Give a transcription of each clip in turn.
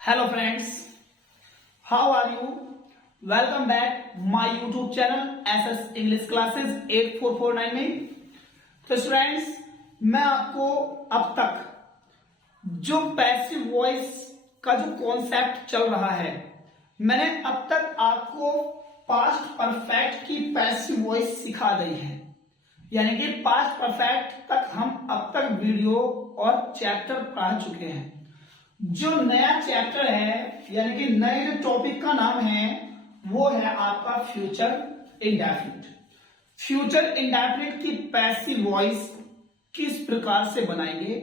Hello friends, how are you? Welcome back my YouTube channel SS English Classes 8449 में। तो students, मैं आपको अब तक जो पैसिव वॉइस का जो कॉन्सेप्ट चल रहा है, मैंने अब तक आपको पास्ट परफेक्ट की पैसिव वॉइस सिखा दी है। यानी कि पास्ट परफेक्ट तक हम अब तक वीडियो और चैप्टर पढ़ा चुके हैं। जो नया चैप्टर है यानी कि नए जो टॉपिक का नाम है वो है आपका फ्यूचर इंडेफिनिट। फ्यूचर इंडेफिनिट की पैसिव वॉइस किस प्रकार से बनाएंगे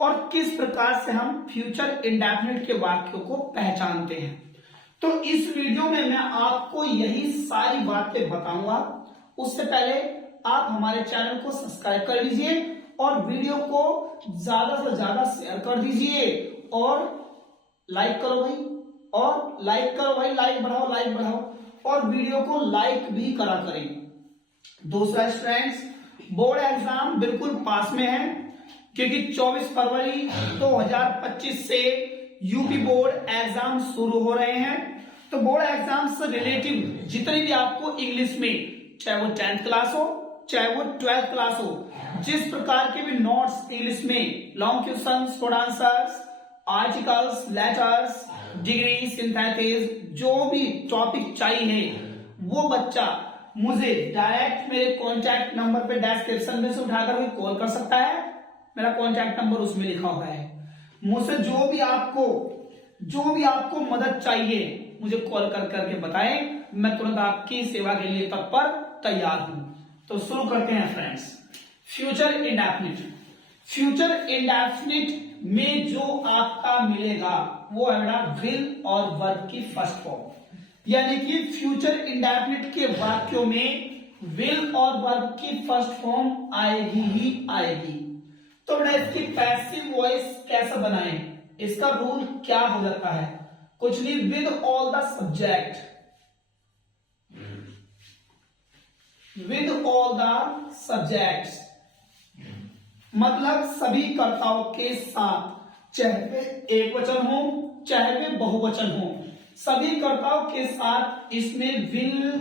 और किस प्रकार से हम फ्यूचर इंडेफिनिट के वाक्यों को पहचानते हैं। तो इस वीडियो में मैं आपको यही सारी बातें बताऊंगा। उससे पहले आप हमारे चैनल को सब्सक्राइब कर लीजिए और वीडियो को ज्यादा से ज्यादा शेयर कर दीजिए और लाइक करो भाई, और लाइक करो भाई, लाइक बढ़ाओ और वीडियो को लाइक भी करा करें। दूसरा स्टूडेंट्स, बोर्ड एग्जाम बिल्कुल पास में है क्योंकि 24 फरवरी 2025 से यूपी बोर्ड एग्जाम शुरू हो रहे हैं। तो बोर्ड एग्जाम से रिलेटिव जितनी भी आपको इंग्लिश में, चाहे वो 10th क्लास हो चाहे वो 12th क्लास हो, जिस प्रकार के भी नोट्स इंग्लिश में, long question, short answers, articles, letters, degree, synthesis, जो भी टॉपिक चाहिए वो बच्चा मुझे डायरेक्ट मेरे कॉन्टैक्ट नंबर पे डिस्क्रिप्शन में से उठाकर भी कॉल कर सकता है। मेरा कॉन्टैक्ट नंबर उसमें लिखा हुआ है। मुझसे जो भी आपको मदद चाहिए मुझे कॉल कर करके बताएं, मैं तुरंत आपकी सेवा के लिए तत्पर तैयार हूं। तो शुरू करते हैं friends. Future indefinite. Future indefinite में जो आपका मिलेगा वो है विल और वर्ब की फर्स्ट फॉर्म। यानी कि फ्यूचर इंडेफिनिट के वाक्यों में विल और वर्ब की फर्स्ट फॉर्म आएगी ही आएगी। तो बेटा इसकी पैसिव वॉइस कैसे बनाएं? इसका रूल क्या हो जाता है? कुछ नहीं, with all the subject, with all the subjects, मतलब सभी कर्ताओं के साथ, चाहे वे एक वचन हो चाहे वे बहुवचन हो, सभी कर्ताओं के साथ इसमें विल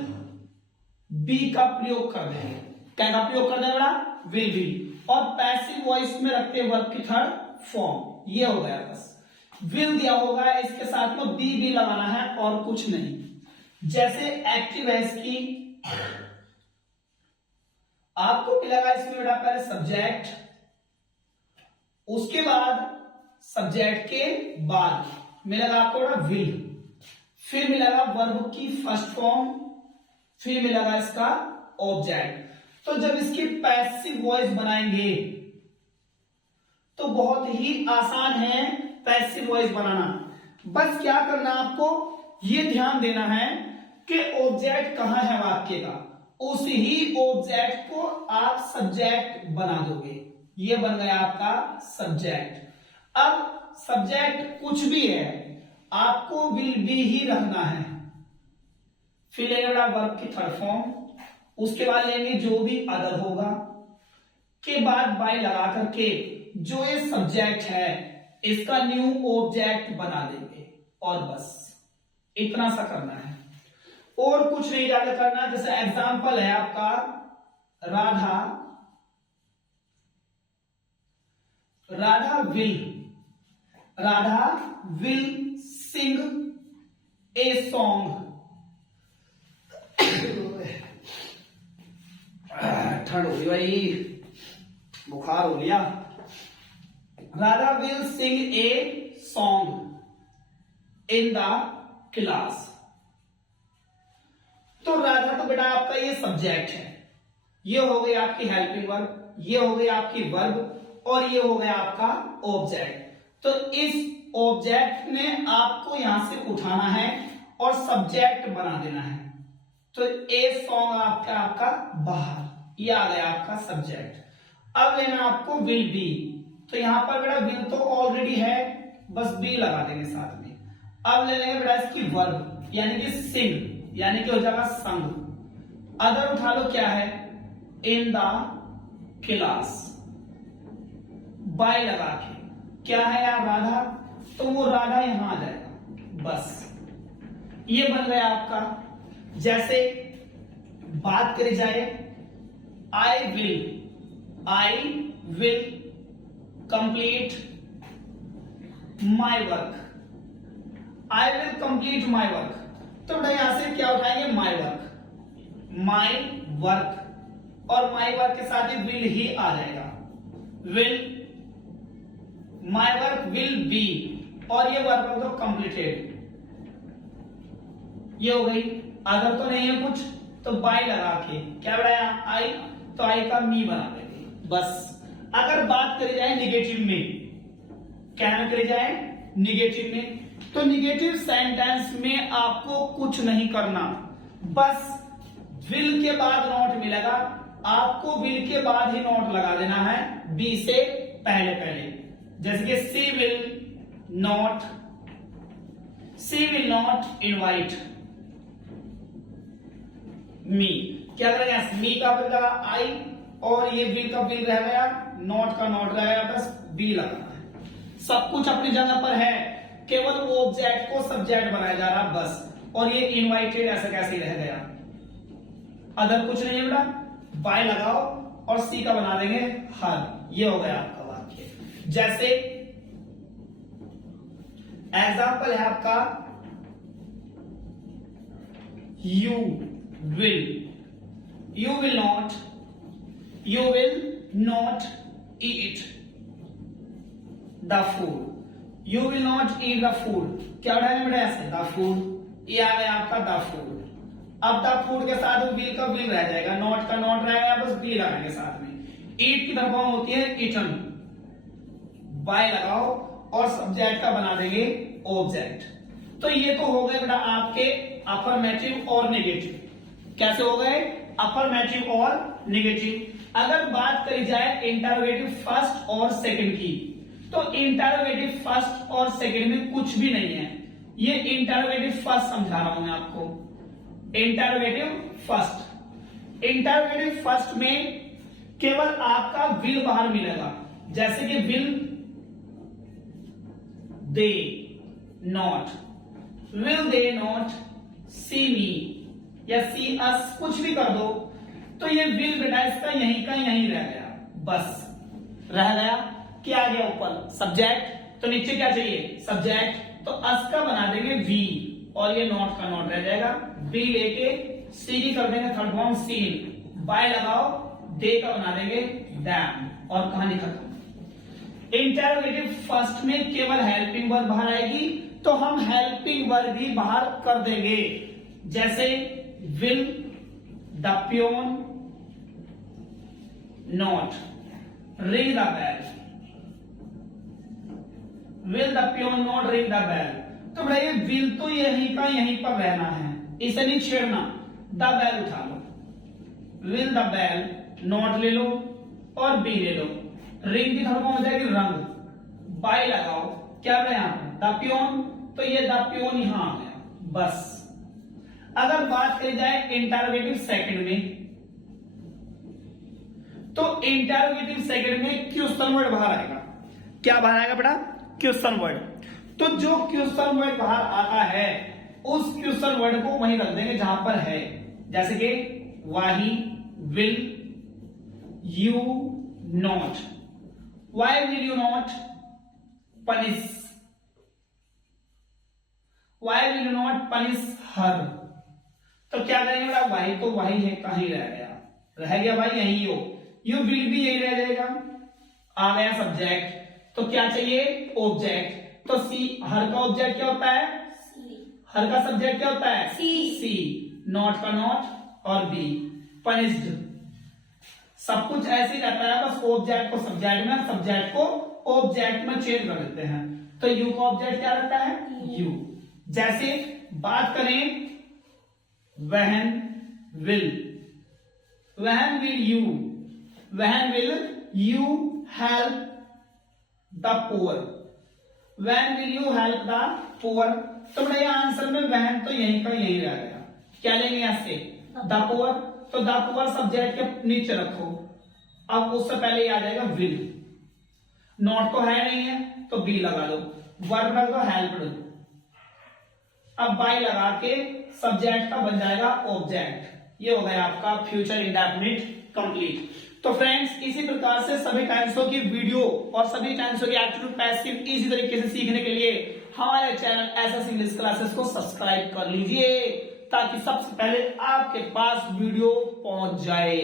बी का प्रयोग कर देंगे। क्या का प्रयोग कर देंगे बेटा? Will be. और पैसिव वॉइस में रखते वर्ब की थर्ड फॉर्म। ये हो गया, बस विल दिया होगा, इसके साथ में बी भी लगाना है और कुछ नहीं। जैसे एक्टिव है इसकी, आपको मिलेगा इसमें बेटा पहले सब्जेक्ट, उसके बाद सब्जेक्ट के बाद मिलेगा आपको बेटा विल, फिर मिलेगा वर्ब की फर्स्ट फॉर्म, फिर मिलेगा इसका ऑब्जेक्ट। तो जब इसकी पैसिव वॉइस बनाएंगे तो बहुत ही आसान है पैसिव वॉइस बनाना। बस क्या करना आपको, ये ध्यान देना है कि ऑब्जेक्ट कहां है वाक्य का, उस ही ऑब्जेक्ट को आप सब्जेक्ट बना दोगे। ये बन गया आपका सब्जेक्ट। अब सब्जेक्ट कुछ भी है, आपको विल बी ही रखना है। फिर लेंगे वर्ब की थर्ड फॉर्म, उसके बाद लेंगे जो भी अदर होगा, के बाद बाय लगा करके जो ये सब्जेक्ट है इसका न्यू ऑब्जेक्ट बना देंगे और बस इतना सा करना है और कुछ नहीं ज्यादा करना। जैसे एग्जांपल है आपका Radha will sing a song. ठंड हो गई भाई, बुखार हो गया। Radha will sing a song in the class. तो राधा तो बेटा आपका ये सब्जेक्ट है, ये हो गई आपकी हेल्पिंग वर्ब, ये हो गई आपकी वर्ब और ये हो गया आपका ऑब्जेक्ट। तो इस ऑब्जेक्ट ने आपको यहां से उठाना है और सब्जेक्ट बना देना है। तो ए सॉन्ग आपका बाहर, ये आ गया आपका सब्जेक्ट। अब लेना आपको विल बी, तो यहां पर बेटा विल तो ऑलरेडी है, बस बी लगा देंगे साथ में। अब ले लेंगे बेटा इसकी वर्ब यानी कि सिंग, यानी कि हो जाएगा संग। अदर उठा लो, क्या है? इन द क्लास, बाय लगा के, क्या है यार? राधा, तो वो राधा यहां आ जाएगा। बस ये बन गया आपका। जैसे बात करी जाए I will complete my work, I will complete my work. तो बेटा यहां से क्या उठाएंगे, माई वर्क और माई वर्क के साथ ही विल ही आ जाएगा। Will, my work will be, और ये वर्क तो कंप्लीटेड, ये हो गई। अगर तो नहीं है कुछ तो बाय लगा के क्या बनाया, आई, तो आई का मी बना देंगे बस। अगर बात करी जाए निगेटिव में, क्या करी जाए निगेटिव में, तो निगेटिव सेंटेंस में आपको कुछ नहीं करना, बस विल के बाद नॉट मिलेगा, आपको विल के बाद ही नॉट लगा देना है बी से पहले पहले। जैसे कि सी विल नॉट इनवाइट मी, क्या करेंगे, मी का विल लगा आई, और ये विल का विल रह गया, नॉट का नॉट रह गया, बस बी लगाना है। सब कुछ अपनी जगह पर है, केवल ऑब्जेक्ट को सब्जेक्ट बनाया जा रहा बस। और ये इनवाइटेड ऐसा कैसे ही रह गया, अदर कुछ नहीं है बेटा। बाय लगाओ और सी का बना देंगे हर, ये हो गया आपका वाक्य। जैसे एग्जाम्पल है आपका you will not eat the food, you will not eat the food, क्या उठाएंगे बेटा ऐसे, द फूड, ये आ गया आपका द फूड। अब द फूड के साथ विल का विल रह जाएगा, नॉट का नॉट रहेगा, बस बी लगाएंगे साथ में। ईट की तरफ होती है ईटन, बाय लगाओ और सब्जेक्ट का बना देंगे ऑब्जेक्ट। तो ये तो हो गए बेटा आपके अफर्मेटिव और नेगेटिव। कैसे हो गए, अफर्मेटिव और नेगेटिव। अगर बात करी जाए इंटरोगेटिव फर्स्ट और सेकंड की, तो इंटरोगेटिव फर्स्ट और सेकंड में कुछ भी नहीं है। ये इंटरोगेटिव फर्स्ट समझा रहा हूं मैं आपको। इंटरोगेटिव फर्स्ट में केवल आपका विल बाहर मिलेगा, जैसे कि विल दे नॉट सी मी या सी अस, कुछ भी कर दो, तो ये विल बेटा इसका यहीं का यहीं रह गया, बस रह गया। क्या आ गया ऊपर सब्जेक्ट, तो नीचे क्या चाहिए सब्जेक्ट, तो अस का बना देंगे वी और ये नॉट का नॉट रह जाएगा। बी लेके सी की कर देंगे थर्ड फॉर्म सीन, बाय लगाओ, दे का बना देंगे दैम और कहानी खत्म। इंटरोगेटिव फर्स्ट में केवल हेल्पिंग वर्ब बाहर आएगी, तो हम हेल्पिंग वर्ब भी बाहर कर देंगे। जैसे will the peon not ring the bell, will the peon not ring the bell, तो भाई ये विल तो यहीं का यहीं पर रहना है, इसे नहीं छेड़ना। द बेल उठा लो, विल द बेल नॉट ले लो और बी ले लो, रिंग की तरफ हो जाएगी रंग, बाय लगाओ, क्या रहे यहां पर द प्योन, तो ये द प्योन यहां आ गया बस। अगर बात करी जाए इंटरोगेटिव सेकंड में, तो इंटरोगेटिव सेकंड में क्वेश्चन वर्ड बाहर आएगा। क्या बाहर आएगा बेटा, क्वेश्चन वर्ड। तो जो क्वेश्चन वर्ड बाहर आता है उस क्वेश्चन वर्ड को वहीं रख देंगे जहां पर है। जैसे कि why will you not, why will you not punish, why will you not punish her, तो क्या करेंगे बेटा, वाही तो वाही है, कहीं रह गया भाई यही हो, यू विल भी यही रह जाएगा, आ गया सब्जेक्ट, तो क्या चाहिए ऑब्जेक्ट। तो सी, हर का ऑब्जेक्ट क्या होता है, हर का सब्जेक्ट क्या होता है, सी, नॉट का नॉट और बी, पनिश्ड। सब कुछ ऐसे ही रहता है, बस ऑब्जेक्ट को सब्जेक्ट में, सब्जेक्ट को ऑब्जेक्ट में चेंज कर देते हैं। तो यू का ऑब्जेक्ट क्या रहता है, यू। जैसे बात करें वहन will you help the poor, when will you help the poor, तो भाई आंसर में वहन तो यहीं का यहीं रह गया, क्या लेंगे यहां से द पुअर, तो द पुअर सब्जेक्ट के नीचे रखो, अब उससे पहले आ जाएगा विल, नॉट तो है नहीं है तो बी लगा दो, वर्ब लगा दो हेल्प्ड, अब बाय लगा के सब्जेक्ट का बन जाएगा ऑब्जेक्ट। ये हो गया आपका फ्यूचर इंडेफिनिट कंप्लीट। तो फ्रेंड्स इसी प्रकार से सभी टेंसों की वीडियो और सभी टेंसों की एक्टिव पैसिव इसी तरीके से सीखने के लिए हमारे चैनल एसएस इंग्लिश क्लासेस को सब्सक्राइब कर लीजिए, ताकि सबसे पहले आपके पास वीडियो पहुंच जाए।